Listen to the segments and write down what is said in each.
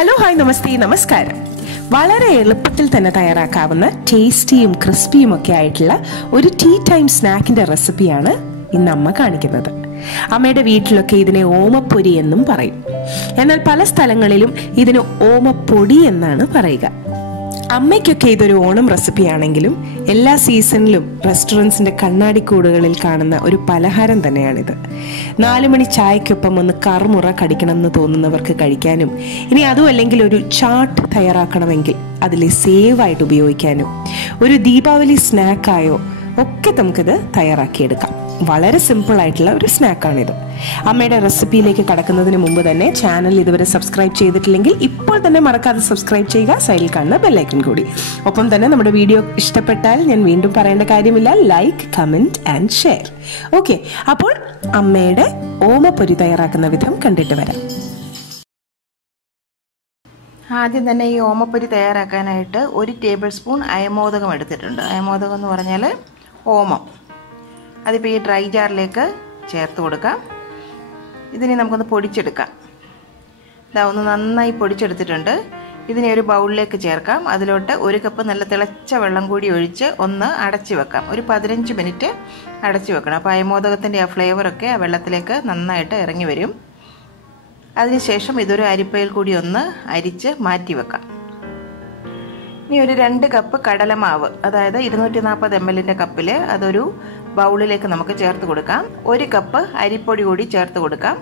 Hello hi നമസ്തേ നമസ്കാരം. വളരെ എളുപ്പത്തിൽ തന്നെ തയ്യാറാക്കാവുന്ന ടേസ്റ്റിയും ക്രിസ്പിയും ഒക്കെ ആയിട്ടുള്ള ഒരു ടീ ടൈം സ്നാക്കിന്റെ റെസിപ്പിയാണ് ഇന്ന് അമ്മ കാണിക്കുന്നത്. അമ്മയുടെ വീട്ടിലൊക്കെ ഇതിനെ ഓമപ്പൊരി എന്നും പറയും. എന്നാൽ പല സ്ഥലങ്ങളിലും ഇതിന് ഓമപ്പൊടി എന്നാണ് പറയുക. അമ്മയ്ക്കൊക്കെ ഇതൊരു ഓണം റെസിപ്പിയാണെങ്കിലും എല്ലാ സീസണിലും റെസ്റ്റോറൻറ്റ്സിന്റെ കണ്ണാടിക്കൂടുകളിൽ കാണുന്ന ഒരു പലഹാരം തന്നെയാണിത്. 4 മണി ചായക്കൊപ്പം ഒന്ന് കറുമുറ കടിക്കണമെന്ന് തോന്നുന്നവർക്ക് കഴിക്കാനും, ഇനി അതും അല്ലെങ്കിൽ ഒരു ചാട്ട് തയ്യാറാക്കണമെങ്കിൽ അതിൽ സേവായിട്ട് ഉപയോഗിക്കാനും, ഒരു ദീപാവലി സ്നാക്കായോ ഒക്കെ നമുക്കിത് തയ്യാറാക്കിയെടുക്കാം. വളരെ സിമ്പിൾ ആയിട്ടുള്ള ഒരു സ്നാക്കാണിത്. അമ്മയുടെ റെസിപ്പിയിലേക്ക് കടക്കുന്നതിന് മുമ്പ് തന്നെ ചാനൽ ഇതുവരെ സബ്സ്ക്രൈബ് ചെയ്തിട്ടില്ലെങ്കിൽ ഇപ്പോൾ തന്നെ മറക്കാതെ സബ്സ്ക്രൈബ് ചെയ്യുക, സൈഡിൽ കാണുന്ന ബെല്ലൈക്കൺ കൂടി. ഒപ്പം തന്നെ നമ്മുടെ വീഡിയോ ഇഷ്ടപ്പെട്ടാൽ ഞാൻ വീണ്ടും പറയേണ്ട കാര്യമില്ല, like, comment and share. Okay, അപ്പോൾ അമ്മയുടെ ഓമപ്പൊരി തയ്യാറാക്കുന്ന വിധം കണ്ടിട്ട് വരാം. ആദ്യം തന്നെ ഈ ഓമപ്പൊരി തയ്യാറാക്കാനായിട്ട് 1 ടേബിൾ സ്പൂൺ അയമോദകം എടുത്തിട്ടുണ്ട്. അയമോദകം എന്ന് പറഞ്ഞാൽ ഓമം. അതിപ്പോൾ ഈ ഡ്രൈ ജാറിലേക്ക് ചേർത്ത് കൊടുക്കാം. ഇതിനെ നമുക്കൊന്ന് പൊടിച്ചെടുക്കാം. ഇതാ ഒന്ന് നന്നായി പൊടിച്ചെടുത്തിട്ടുണ്ട്. ഇതിനെ ഒരു ബൗളിലേക്ക് ചേർക്കാം. അതിലോട്ട് 1 കപ്പ് നല്ല തിളച്ച വെള്ളം കൂടി ഒഴിച്ച് ഒന്ന് അടച്ചു വെക്കാം. ഒരു 15 മിനിറ്റ് അടച്ചു വെക്കണം. അപ്പോൾ അയമോദകത്തിൻ്റെ ആ ഫ്ലേവറൊക്കെ ആ വെള്ളത്തിലേക്ക് നന്നായിട്ട് ഇറങ്ങി വരും. അതിനുശേഷം ഇതൊരു അരിപ്പയിൽ കൂടി ഒന്ന് അരിച്ച് മാറ്റി വെക്കാം. ഇനി ഒരു 2 കപ്പ് കടലമാവ്, അതായത് 240 ml കപ്പിൽ അതൊരു ബൗളിലേക്ക് നമുക്ക് ചേർത്ത് കൊടുക്കാം. 1 കപ്പ് അരിപ്പൊടി കൂടി ചേർത്ത് കൊടുക്കാം.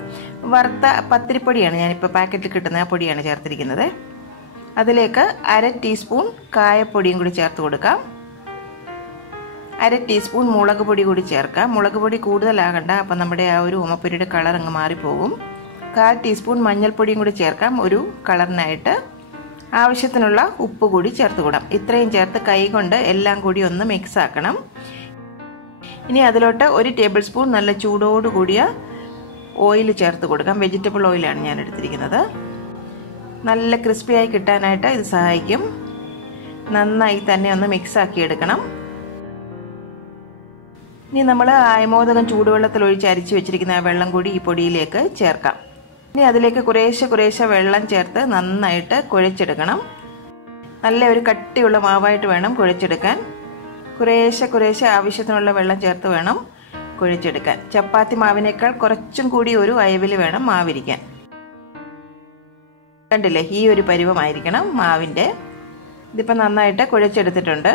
വറുത്ത പത്തിരിപ്പൊടിയാണ് ഞാനിപ്പോൾ പാക്കറ്റിൽ കിട്ടുന്ന ആ പൊടിയാണ് ചേർത്തിരിക്കുന്നത്. അതിലേക്ക് 1/2 ടീസ്പൂൺ കായപ്പൊടിയും കൂടി ചേർത്ത് കൊടുക്കാം. 1/2 ടീസ്പൂൺ മുളക് പൊടി കൂടി ചേർക്കാം. മുളക് പൊടി കൂടുതലാകണ്ട, അപ്പം നമ്മുടെ ആ ഒരു ഓമപ്പൊരിയുടെ കളർ അങ്ങ് മാറിപ്പോകും. 1/4 ടീസ്പൂൺ മഞ്ഞൾപ്പൊടിയും കൂടി ചേർക്കാം ഒരു കളറിനായിട്ട്. ആവശ്യത്തിനുള്ള ഉപ്പ് കൂടി ചേർത്ത് കൊടുക്കാം. ഇത്രയും ചേർത്ത് കൈ കൊണ്ട് എല്ലാം കൂടി ഒന്ന് മിക്സ് ആക്കണം. ഇനി അതിലോട്ട് 1 ടേബിൾ സ്പൂൺ നല്ല ചൂടോട് കൂടിയ ഓയിൽ ചേർത്ത് കൊടുക്കാം. വെജിറ്റബിൾ ഓയിലാണ് ഞാൻ എടുത്തിരിക്കുന്നത്. നല്ല ക്രിസ്പിയായി കിട്ടാനായിട്ട് ഇത് സഹായിക്കും. നന്നായി തന്നെ ഒന്ന് മിക്സ് ആക്കി എടുക്കണം. ഇനി നമ്മൾ അയമോദകം ചൂടുവെള്ളത്തിൽ ഒഴിച്ച് അരിച്ചു വെച്ചിരിക്കുന്ന ആ വെള്ളം കൂടി ഈ പൊടിയിലേക്ക് ചേർക്കാം. ഇനി അതിലേക്ക് കുറേശ്ശെ വെള്ളം ചേർത്ത് നന്നായിട്ട് കുഴച്ചെടുക്കണം. നല്ല ഒരു കട്ടിയുള്ള മാവായിട്ട് വേണം കുഴച്ചെടുക്കാൻ. കുറേശ്ശെ ആവശ്യത്തിനുള്ള വെള്ളം ചേർത്ത് വേണം കുഴച്ചെടുക്കാൻ. ചപ്പാത്തി മാവിനേക്കാൾ കുറച്ചും കൂടി ഒരു അയവിൽ വേണം മാവിരിക്കാൻ. കണ്ടില്ലേ, ഈ ഒരു പരുവമായിരിക്കണം മാവിൻ്റെ. ഇതിപ്പോൾ നന്നായിട്ട് കുഴച്ചെടുത്തിട്ടുണ്ട്.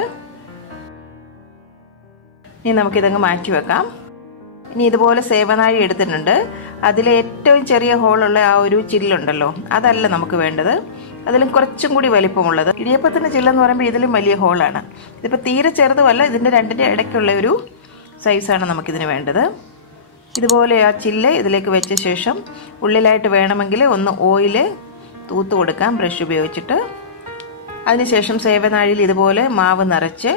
ഇനി നമുക്കിതങ്ങ് മാറ്റി വെക്കാം. ഇനി ഇതുപോലെ സേവനാഴി എടുത്തിട്ടുണ്ട്. അതിൽ ഏറ്റവും ചെറിയ ഹോളുള്ള ആ ഒരു ചില്ലുണ്ടല്ലോ, അതല്ല നമുക്ക് വേണ്ടത്. അതിലും കുറച്ചും കൂടി വലിപ്പമുള്ളത്. ഇടിയപ്പത്തിൻ്റെ ചില്ലെന്ന് പറയുമ്പോൾ ഇതിലും വലിയ ഹോളാണ്. ഇതിപ്പോൾ തീരെ ചെറുതുമല്ല, ഇതിൻ്റെ രണ്ടിൻ്റെ ഇടയ്ക്കുള്ള ഒരു സൈസാണ് നമുക്കിതിന് വേണ്ടത്. ഇതുപോലെ ആ ചില്ല് ഇതിലേക്ക് വെച്ച ശേഷം ഉള്ളിലായിട്ട് വേണമെങ്കിൽ ഒന്ന് ഓയിൽ തൂത്ത് കൊടുക്കാം ബ്രഷ് ഉപയോഗിച്ചിട്ട്. അതിനുശേഷം സേവനാഴിയിൽ ഇതുപോലെ മാവ് നിറച്ച്,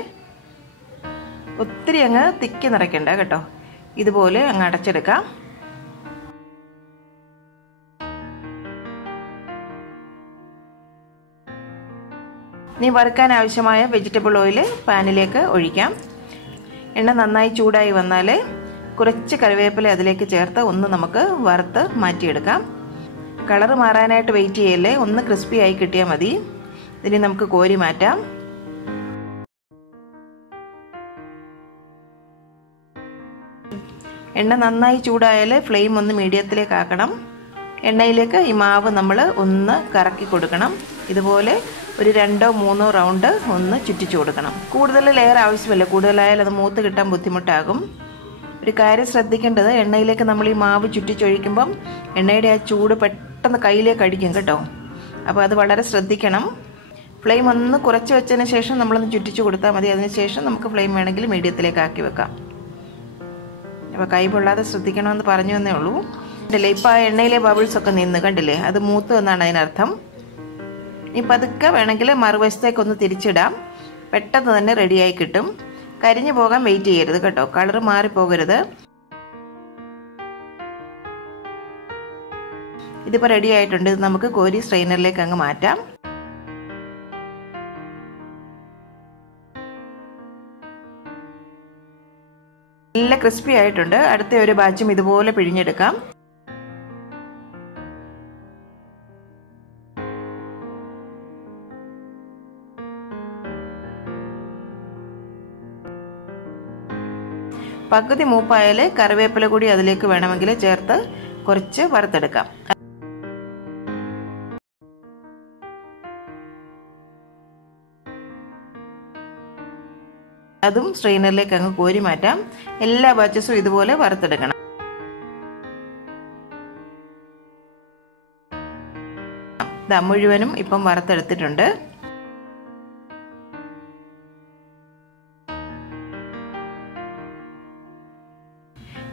ഒത്തിരി അങ്ങ് തിക്കി നിറയ്ക്കണ്ട കേട്ടോ, ഇതുപോലെ അങ്ങ് അടച്ചെടുക്കാം. ഇനി വറുക്കാൻ ആവശ്യമായ വെജിറ്റബിൾ ഓയിൽ പാനിലേക്ക് ഒഴിക്കാം. എണ്ണ നന്നായി ചൂടായി വന്നാൽ കുറച്ച് കറിവേപ്പില അതിലേക്ക് ചേർത്ത് ഒന്ന് നമുക്ക് വറുത്ത് മാറ്റിയെടുക്കാം. കളർ മാറാനായിട്ട് വെയിറ്റ് ചെയ്യല്ലേ, ഒന്ന് ക്രിസ്പി ആയി കിട്ടിയാൽ മതി. ഇതിന് നമുക്ക് കോരി മാറ്റാം. എണ്ണ നന്നായി ചൂടായാൽ ഫ്ലെയിം ഒന്ന് മീഡിയത്തിലേക്ക് ആക്കണം. എണ്ണയിലേക്ക് ഈ മാവ് നമ്മൾ ഒന്ന് കറക്കി കൊടുക്കണം. ഇതുപോലെ ഒരു 2-3 റൗണ്ട് ഒന്ന് ചുറ്റിച്ചു കൊടുക്കണം. കൂടുതൽ ലെയർ ആവശ്യമില്ല, കൂടുതലായാൽ അത് മൂത്ത് കിട്ടാൻ ബുദ്ധിമുട്ടാകും. ഒരു കാര്യം ശ്രദ്ധിക്കേണ്ടത്, എണ്ണയിലേക്ക് നമ്മൾ ഈ മാവ് ചുറ്റിച്ചൊഴിക്കുമ്പം എണ്ണയുടെ ആ ചൂട് പെട്ടെന്ന് കയ്യിലേക്ക് അടിക്കും കേട്ടോ. അപ്പോൾ അത് വളരെ ശ്രദ്ധിക്കണം. ഫ്ലെയിം ഒന്ന് കുറച്ച് വെച്ചതിന് ശേഷം നമ്മളൊന്ന് ചുറ്റിച്ചു കൊടുത്താൽ മതി. അതിനുശേഷം നമുക്ക് ഫ്ലെയിം വേണമെങ്കിൽ മീഡിയത്തിലേക്ക് ആക്കി വെക്കാം. അപ്പോൾ കൈ പൊള്ളാതെ ശ്രദ്ധിക്കണമെന്ന് പറഞ്ഞു എന്നേ ഉള്ളൂ. കണ്ടില്ലേ, ഇപ്പോൾ ആ എണ്ണയിലെ ബബിൾസൊക്കെ നിന്ന് കണ്ടില്ലേ, അത് മൂത്ത് എന്നാണ് അതിനർത്ഥം. ഇനി പതുക്കെ വേണമെങ്കിൽ മറുവശത്തേക്കൊന്ന് തിരിച്ചിടാം. പെട്ടെന്ന് തന്നെ റെഡിയായി കിട്ടും. കരിഞ്ഞു പോകാൻ വെയിറ്റ് ചെയ്യരുത് കേട്ടോ, കളർ മാറിപ്പോകരുത്. ഇതിപ്പോൾ റെഡി ആയിട്ടുണ്ട്. ഇത് നമുക്ക് കോരി സ്ട്രെയിനറിലേക്ക് അങ്ങ് മാറ്റാം. നല്ല ക്രിസ്പി ആയിട്ടുണ്ട്. അടുത്ത ഒരു ബാച്ചും ഇതുപോലെ പിഴിഞ്ഞെടുക്കാം. പകുതി മൂപ്പായാൽ കറിവേപ്പില കൂടി അതിലേക്ക് വേണമെങ്കിൽ ചേർത്ത് കുറച്ച് വറുത്തെടുക്കാം. അതും സ്ട്രെയിനറിലേക്ക് അങ്ങ് കോരി മാറ്റാം. എല്ലാ ബാച്ചസും ഇതുപോലെ വറുത്തെടുക്കണം. മുഴുവനും ഇപ്പം വറുത്തെടുത്തിട്ടുണ്ട്.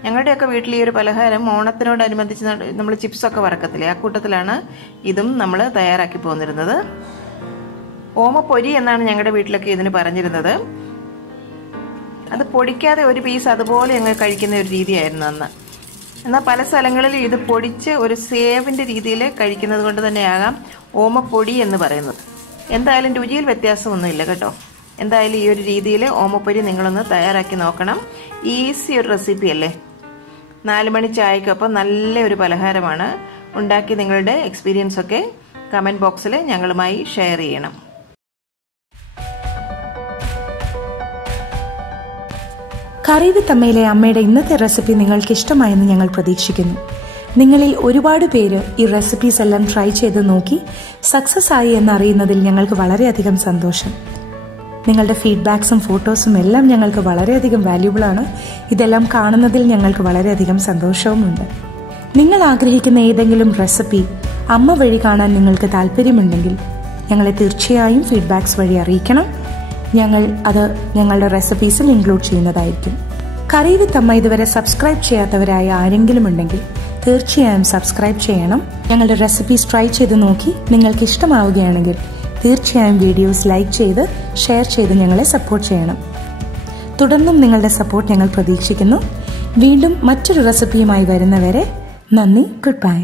ഞങ്ങളുടെയൊക്കെ വീട്ടിൽ ഈ ഒരു പലഹാരം ഓണത്തിനോടനുബന്ധിച്ച് നമ്മൾ ചിപ്സൊക്കെ വറക്കത്തില്ലേ, ആ കൂട്ടത്തിലാണ് ഇതും നമ്മൾ തയ്യാറാക്കി പോന്നിരുന്നത്. ഓമപ്പൊരി എന്നാണ് ഞങ്ങളുടെ വീട്ടിലൊക്കെ ഇതിന് പറഞ്ഞിരുന്നത്. അത് പൊടിക്കാതെ ഒരു പീസ് അതുപോലെ ഞങ്ങൾ കഴിക്കുന്ന ഒരു രീതിയായിരുന്നു അന്ന്. എന്നാൽ പല സ്ഥലങ്ങളിൽ ഇത് പൊടിച്ച് ഒരു സേവിൻ്റെ രീതിയിൽ കഴിക്കുന്നത് കൊണ്ട് തന്നെയാകാം ഓമപ്പൊടി എന്ന് പറയുന്നത്. എന്തായാലും രുചിയിൽ വ്യത്യാസമൊന്നുമില്ല കേട്ടോ. എന്തായാലും ഈ ഒരു രീതിയിൽ ഓമപ്പൊരി നിങ്ങളൊന്ന് തയ്യാറാക്കി നോക്കണം. ഈസി ഒരു റെസിപ്പി അല്ലേ. 4 മണി ചായക്കൊപ്പം നല്ല ഒരു പലഹാരമാണ്. ഉണ്ടാക്കി നിങ്ങളുടെ എക്സ്പീരിയൻസ് ഒക്കെ കമൻറ്റ് ബോക്സിൽ ഞങ്ങളുമായി ഷെയർ ചെയ്യണം. കറി വിത്ത് അമ്മയിലെ അമ്മയുടെ ഇന്നത്തെ റെസിപ്പി നിങ്ങൾക്ക് ഇഷ്ടമായെന്ന് ഞങ്ങൾ പ്രതീക്ഷിക്കുന്നു. നിങ്ങളിൽ ഒരുപാട് പേര് ഈ റെസിപ്പീസ് എല്ലാം ട്രൈ ചെയ്ത് നോക്കി സക്സസ് ആയി എന്നറിയുന്നതിൽ ഞങ്ങൾക്ക് വളരെയധികം സന്തോഷം. നിങ്ങളുടെ ഫീഡ്ബാക്സും ഫോട്ടോസും എല്ലാം ഞങ്ങൾക്ക് വളരെയധികം വാല്യൂബിൾ ആണ്. ഇതെല്ലാം കാണുന്നതിൽ ഞങ്ങൾക്ക് വളരെയധികം സന്തോഷവുമുണ്ട്. നിങ്ങൾ ആഗ്രഹിക്കുന്ന ഏതെങ്കിലും റെസിപ്പി അമ്മ വഴി കാണാൻ നിങ്ങൾക്ക് താല്പര്യമുണ്ടെങ്കിൽ ഞങ്ങളെ തീർച്ചയായും ഫീഡ്ബാക്സ് വഴി അറിയിക്കണം. ഞങ്ങൾ അത് ഞങ്ങളുടെ റെസിപ്പീസിൽ ഇൻക്ലൂഡ് ചെയ്യുന്നതായിരിക്കും. കറി വിത്ത് അമ്മ ഇതുവരെ സബ്സ്ക്രൈബ് ചെയ്യാത്തവരായ ആരെങ്കിലും ഉണ്ടെങ്കിൽ തീർച്ചയായും സബ്സ്ക്രൈബ് ചെയ്യണം. ഞങ്ങളുടെ റെസിപ്പീസ് ട്രൈ ചെയ്ത് നോക്കി നിങ്ങൾക്ക് ഇഷ്ടമാവുകയാണെങ്കിൽ തീർച്ചയായും വീഡിയോസ് ലൈക്ക് ചെയ്ത് ഷെയർ ചെയ്ത് ഞങ്ങളെ സപ്പോർട്ട് ചെയ്യണം. തുടർന്നും നിങ്ങളുടെ സപ്പോർട്ട് ഞങ്ങൾ പ്രതീക്ഷിക്കുന്നു. വീണ്ടും മറ്റൊരു റെസിപ്പിയുമായി വരുന്നവരെ നന്ദി. Good bye.